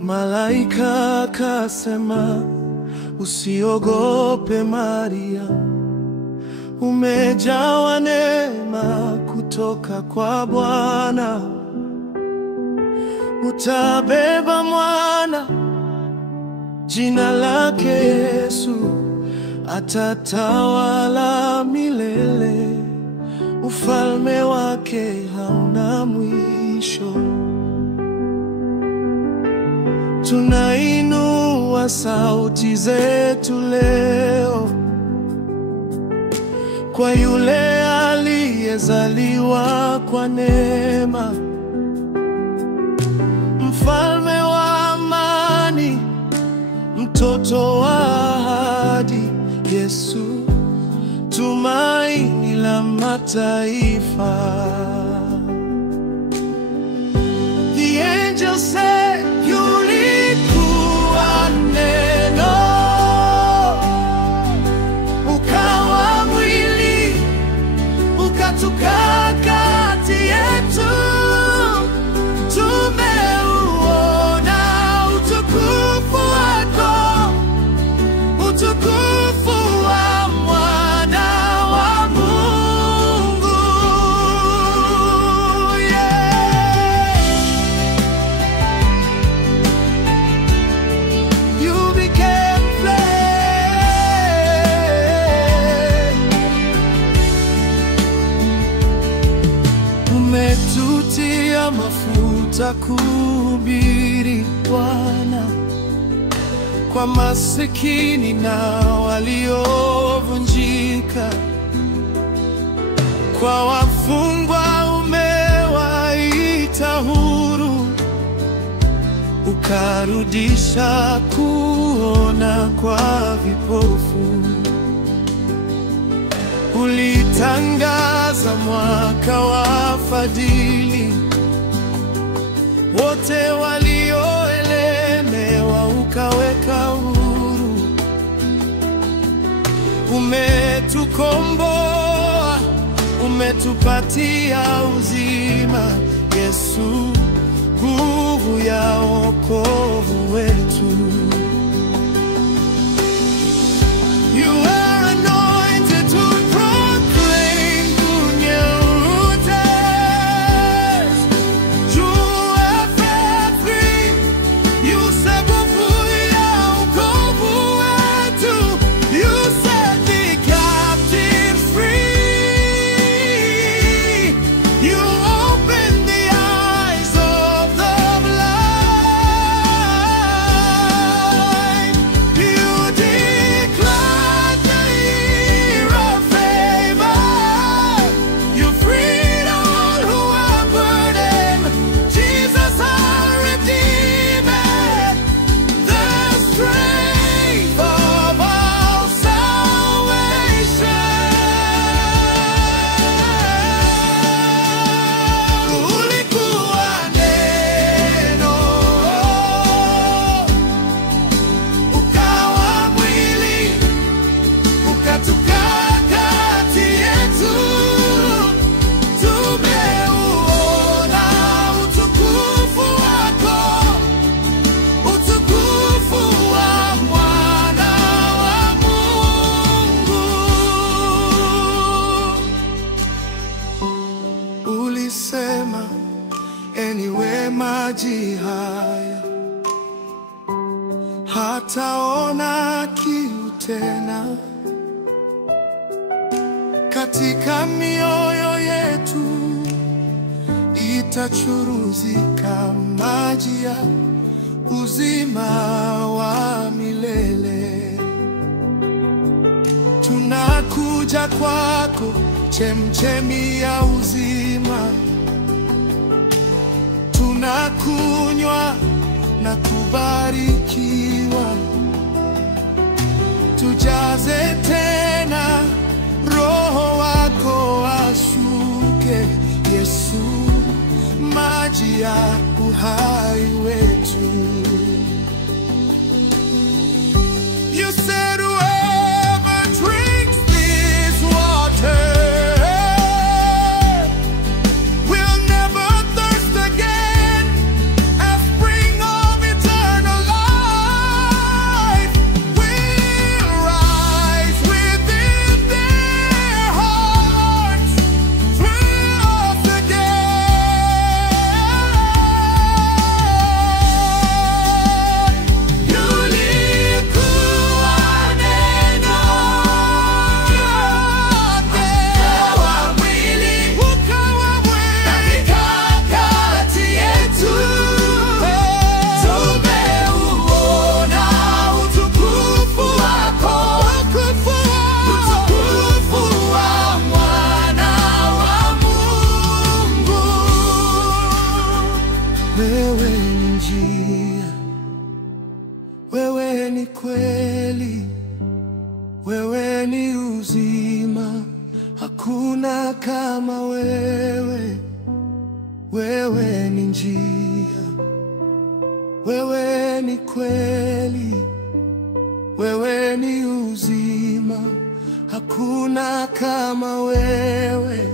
Malaika akasema, usiogope Maria, umejawa neema kutoka kwa Bwana. Utabeba mwana, jina lake Yesu, atatawala milele. Ufalme wake hauna mwisho. Tunainua sauti zetu leo kwa yule aliyezaliwa kwa neema, mfalme wa amani, mtoto wa ahadi, Yesu, tumaini la mataifa. The angel said, ulikuwa neno, ukawa mwili, ukatukaa kati yetu. Tumeuona utukufu wako, utukufu wa mwana wa Mungu. You became flesh. Umetutia mafuta kuhubiri Bwana kwa masikini na waliovunjika, kwa wafungwa umewaita huru, ukarudisha kuona kwa vipofu. Ulitangaza mwaka wa fadhili, wote walioelemewa ukaweka huru. Umetukomboa, umetupatia uzima, Yesu, nguvu ya wokovu wetu. You are anointed to proclaim good news. Juu efetri, you set nguvu ya wokovu wetu. You set the captives free. You open the eyes of the blind. You declared the year of favor. You freed all who are burdened. Jesus, our Redeemer, the strength of our salvation. Ulikuwa neno, ukawa mwili, ukatukaa kati yetu. Tumeuona utukufu wako, utukufu wa mwana wa Mungu. Ulisema, enyiwe maji haya, hataona kiu tena. Katika mioyo yetu itachuruzika maji ya uzima wa milele. Tunakuja kwako, chemchemi ya uzima. Tunakunywa na kubarikiwa. Tujaze tena, Roho wako ashuke, Yesu, maji ya uhai wetu. You said whoever drinks this water will never thirst again. A spring of eternity njia, wewe ni kweli, wewe ni uzima, hakuna kama wewe. Wewe ni njia, wewe ni kweli, wewe ni uzima, hakuna kama wewe.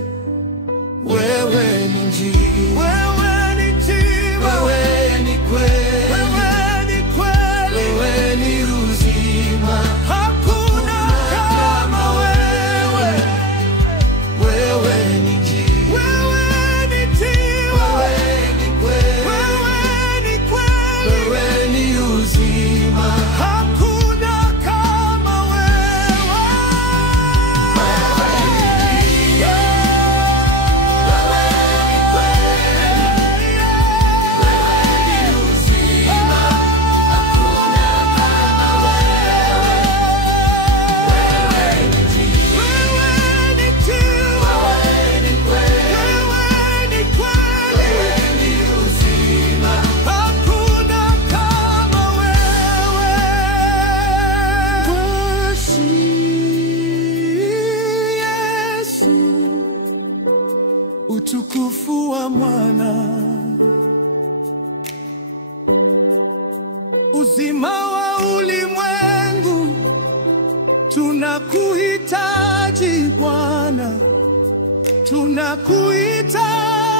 Wewe ni njia, wewe ni njia, wewe ni kweli, wewe ni kweli, wewe ni uzima, hakuna kama wewe. Wewe ni njia, wewe ni njia, wewe ni kweli, wewe ni kweli, wewe ni uzima, hakuna kama wewe. Utukufu wa Mwana, uzima wa ulimwengu, tunakuhitaji Bwana, tunakuhitaji.